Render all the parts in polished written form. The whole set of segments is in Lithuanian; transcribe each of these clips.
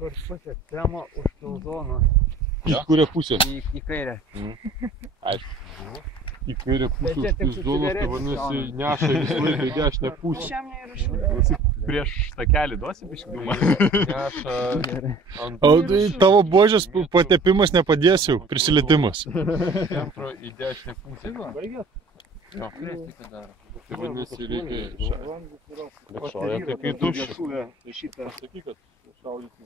Kur pusė temo už pilzoną. Į kurią pusę? Į kairę. Aišku. Į kairę pusę už pilzoną, tai vadinasi, neša visą laiką į dešinę pusę. Šiam neįrašau. Prieš takelį duosi biškidumą. Neša ant... O tavo buožės patepimas nepadės jau, prisilietimas. Centro į dešinę pusę. Jo. Tai vadinasi, reikia bet šauja tai kai tuščia. Sakyk, kad šaudyti į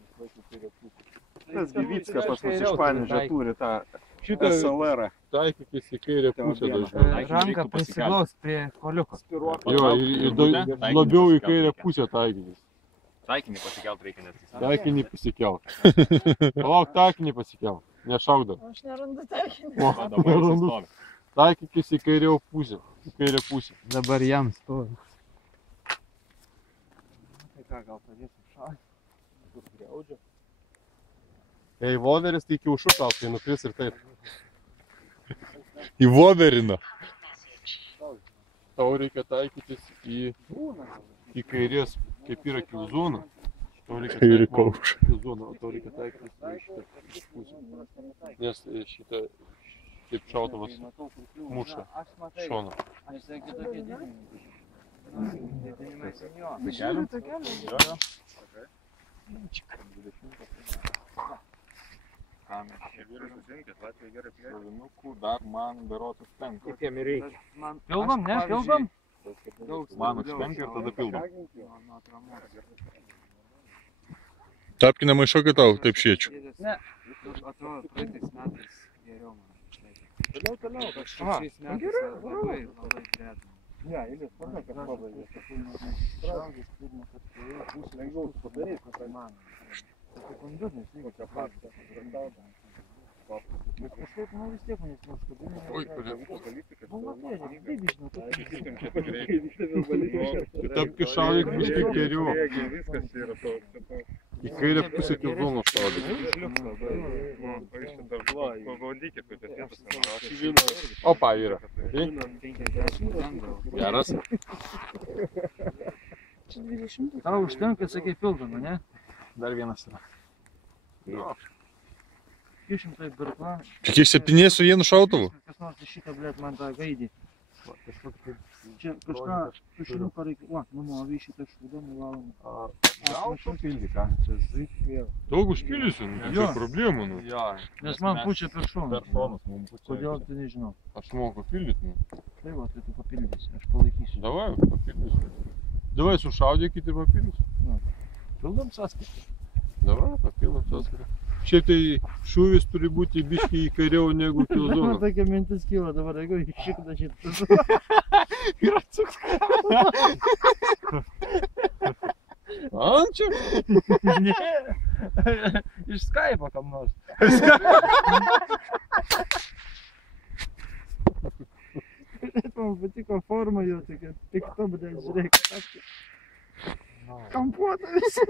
kairę pusę. Tas Gyvicka pas mus iš Panevėžio turi tą SLR-ą. Taikykis į kairę pusę dažniau. Ranką prisiglaus prie koliuko. Jo, ir labiau į kairę pusę taikykis. Taikinį pasikelt reikia, nes jis... Taikinį pasikelt. Palauk, taikinį pasikelt. Nešauk dar. Aš nerandu taikinį. O, nerandu. Taikykis į kairę pusę. Į kairę pusę. Dabar jam stovi. Tai ką, gal pradėsim šaudyti? Kur griaudžia? Jei voveris, tai kiaušu šauk, tai nukris ir taip. Į voverino. Tau reikia taikytis į kairės, kaip yra kilzona. Tau reikia taikytis į kilzoną, o tau reikia taikytis į šitą pusę. Nes šitą, kaip šautuvas, muša šoną. Aš sakiau tokie didinimai. Didinimai senjo. Žiūriu tokiam. Ką mes čia vyrai susirinkit, Latvija gerai plėti. Šovinukų dar man berotus tenka. Kaip jam ir reikia. Pildom, ne? Pildom? Man užtenka ir tada pildom. Tapkinę maišokį tau, taip šiečiu. Ne. Atrodo, praeitais metais geriau man išlaikė. Toliau. Šiais metais labai gredam. Ne, eilės pana, kad pabaigė. Lengviau padaryti, kad tai man. Sekundus, čia paštą. Bet kažkaip, vis tiek manęs neužkabina. Oi, kodėl? Matai, kaip žinau, Tai tapki šaudyk biškį geriau. Viskas yra to. Į kairę pusę kilzoną šaudyk. Pavaldykit, kad atsėtas. Opa, yra. Geras. Čia 20. tau užtenka, sakai, pildoma, ne? Dar vienas yra. 200 birkla. Kiek 7 su vienu šautuvu? Kas nors iš šitą, blėt, man tą gaidį. Čia kažką tušinuką reikia. O, numovė šitą šūdą, nuvalom. Gal papildyk, ką? Čia zyk vėl. Daug užpildysiu, čia problemų. Jo. Nes man pučia per šoną. Per šonus mums pučia. Kodėl, tai nežinau. Aš moku pildyti. Tai va, tai tu papildysi, aš palaikysiu. Davai, papildysiu. Davai, sušaudykit ir papildysiu. Pildom sąskaitą. Davai, papildom sąskaitą. Šiaip tai šūvis turi būti biškį į kairiau negu Man kilzona. tokia mintis kyla dabar, jeigu šitą Ir atsuks. Ančia? Ne. Iš Skype'o kam nors. Man patiko forma jo, tokia pikta, bet žiūrėk. Kampuota visi.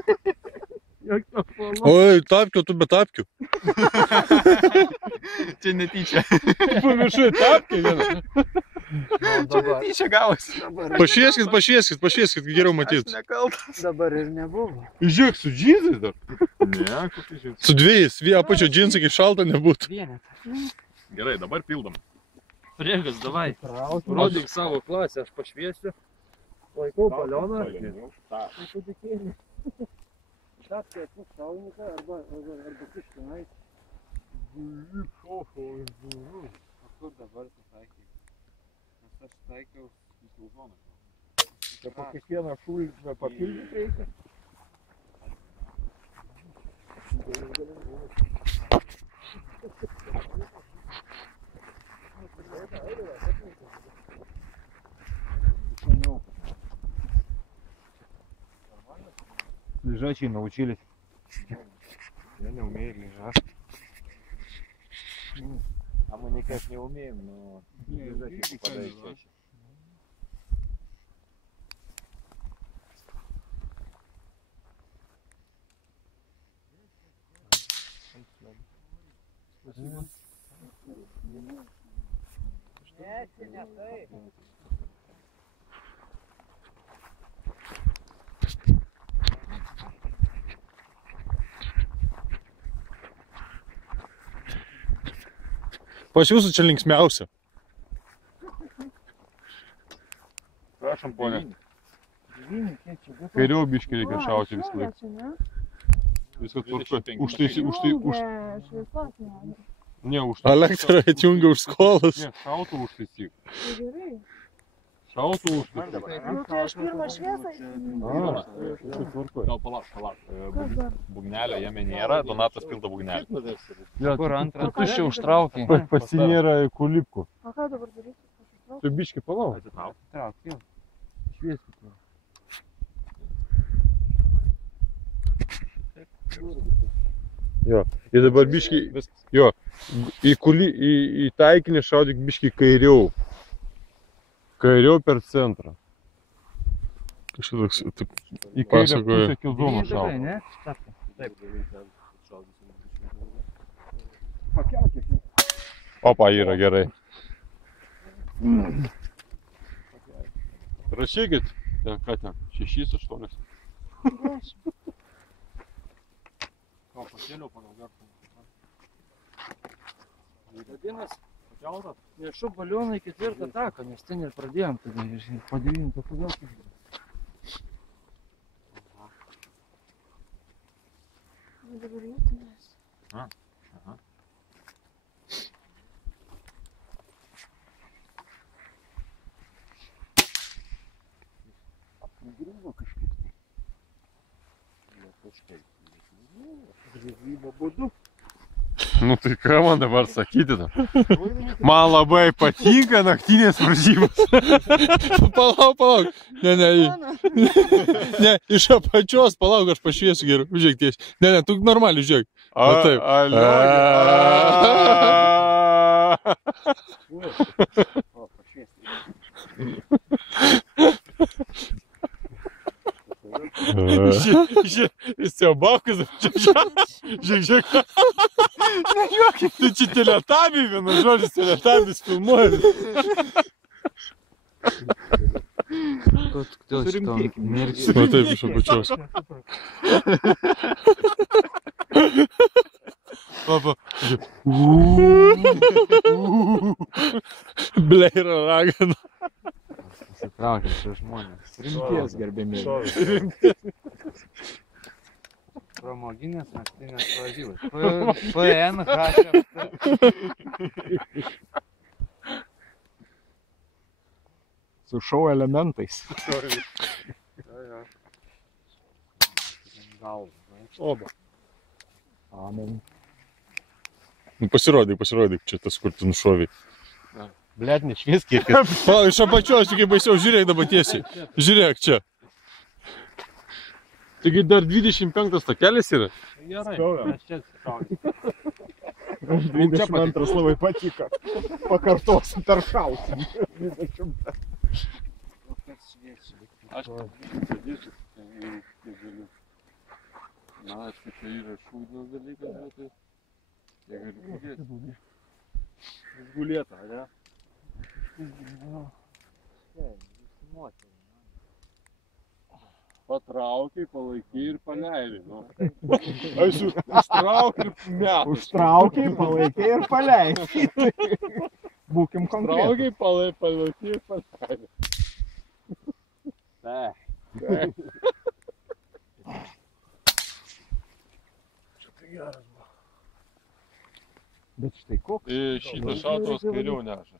Jokio forma. Oi, tapkiu, tu be tapkių. Čia netyčia. Pamiršai tapkį vieną. Čia netyčia gavosi. Pašvieskit, geriau matyt. Aš nekaltas. Dabar ir nebuvo. Žiūrėk, su džinzais dar. Ne, kokie džinzai. Su dviejais, apačio džinsai, kai šalta nebūtų. Vienetą. Gerai, dabar pildom. Priegas, davai. Rodyk savo klasę, aš pašviesiu. Laikau balioną. Ta. Kūdikėlį. Tapkį atvuk saulininką arba kiškinai. O kur dabar tu taikai? Nes aš taikiau į kilzoną. Čia po kiekvieną šūlį papildyti reikia. Лежачие научились. Я не умею лежать. А мы никак не умеем, но лежачие попадают чаще. Pas jūsų čia linksmiausia. Prašom, ponė. 9, kiek čia būtų? Kairiau biškį reikia šauti visą laiką. Viskas tvarkoja. Šviesos ne. Ne, už Elektrą atjungia už skolas. Ne, šautų užtaisyk. Tai gerai. Šautų užtaisyk. Nu tai aš pirmą šviesą. Viskas tvarkoja. Gal palauk. Kas dar? Bugnelio jame nėra, Donatas pildo bugnelį. Kur antrą tuščią užtraukiai? Pasinėra kulipku. O ką dabar daryti? Tu biškį palauk. Trauk, jau. Švieskit. Jo. Ir dabar biškį, jo, į taikinį šaudyk biškį kairiau. Kairiau per centrą. Kažkoks, taip, Į kairę pasakoja. pusę kilzoną šaudyk. Ne? Opa, yra gerai. Rašykit, ten ką ten, 6, 8. 10. O, pakėliau pagal garsą. Vadinasi, nešu balioną į 4 taką, nes ten ir pradėjom tada ir po 9 kodėl tai. Nu dabar jūtinės. Griuvo kažkaip. Griuvimo būdu. Nu tai ką man dabar sakyti tam? Man labai patinka naktinės varžybos. Palauk. Ne, iš apačios, palauk, aš pašviesiu geriau. Žiūrėk tiesiai. Ne, tu normaliai žiūrėk. Va taip. O, pašviesti. Jis jau baukas. Žiūrėk. Tai čia teletabiai, vienas žodis, teletabis filmuoja. Kodėl šitą mirksi? Va taip, iš apačios. Papa. Bleira ragana. Pasitraukė šie žmonės. Rimties gerbėmiai. Pramoginės naktinės varžybos. PNH. Su šou elementais. Oba. Amen. Pasirodyk, čia tas, kur tu nušovai. Blet, nešvieskit. Palauk, iš apačios, tik baisiau, žiūrėk dabar tiesiai. Žiūrėk čia. Taigi dar 25 takelis yra? Gerai, mes čia atsitraukėm. 22 labai patiko. Pakartosim, taršausim. 20. Aš padėsiu, kiek galiu. Na, aišku, čia yra šūdnas dalykas, bet kiek galiu padėti. Gulėta, ne? Patraukiai, palaikiai ir paleidai. Nu. Aš užtraukiai ir metai. Užtraukiai, palaikiai ir paleidai. Būkim konkrečiai. Užtraukiai, palaikiai ir paleidai. Ne. Bet štai koks. Šitas šautuvas kairiau neša.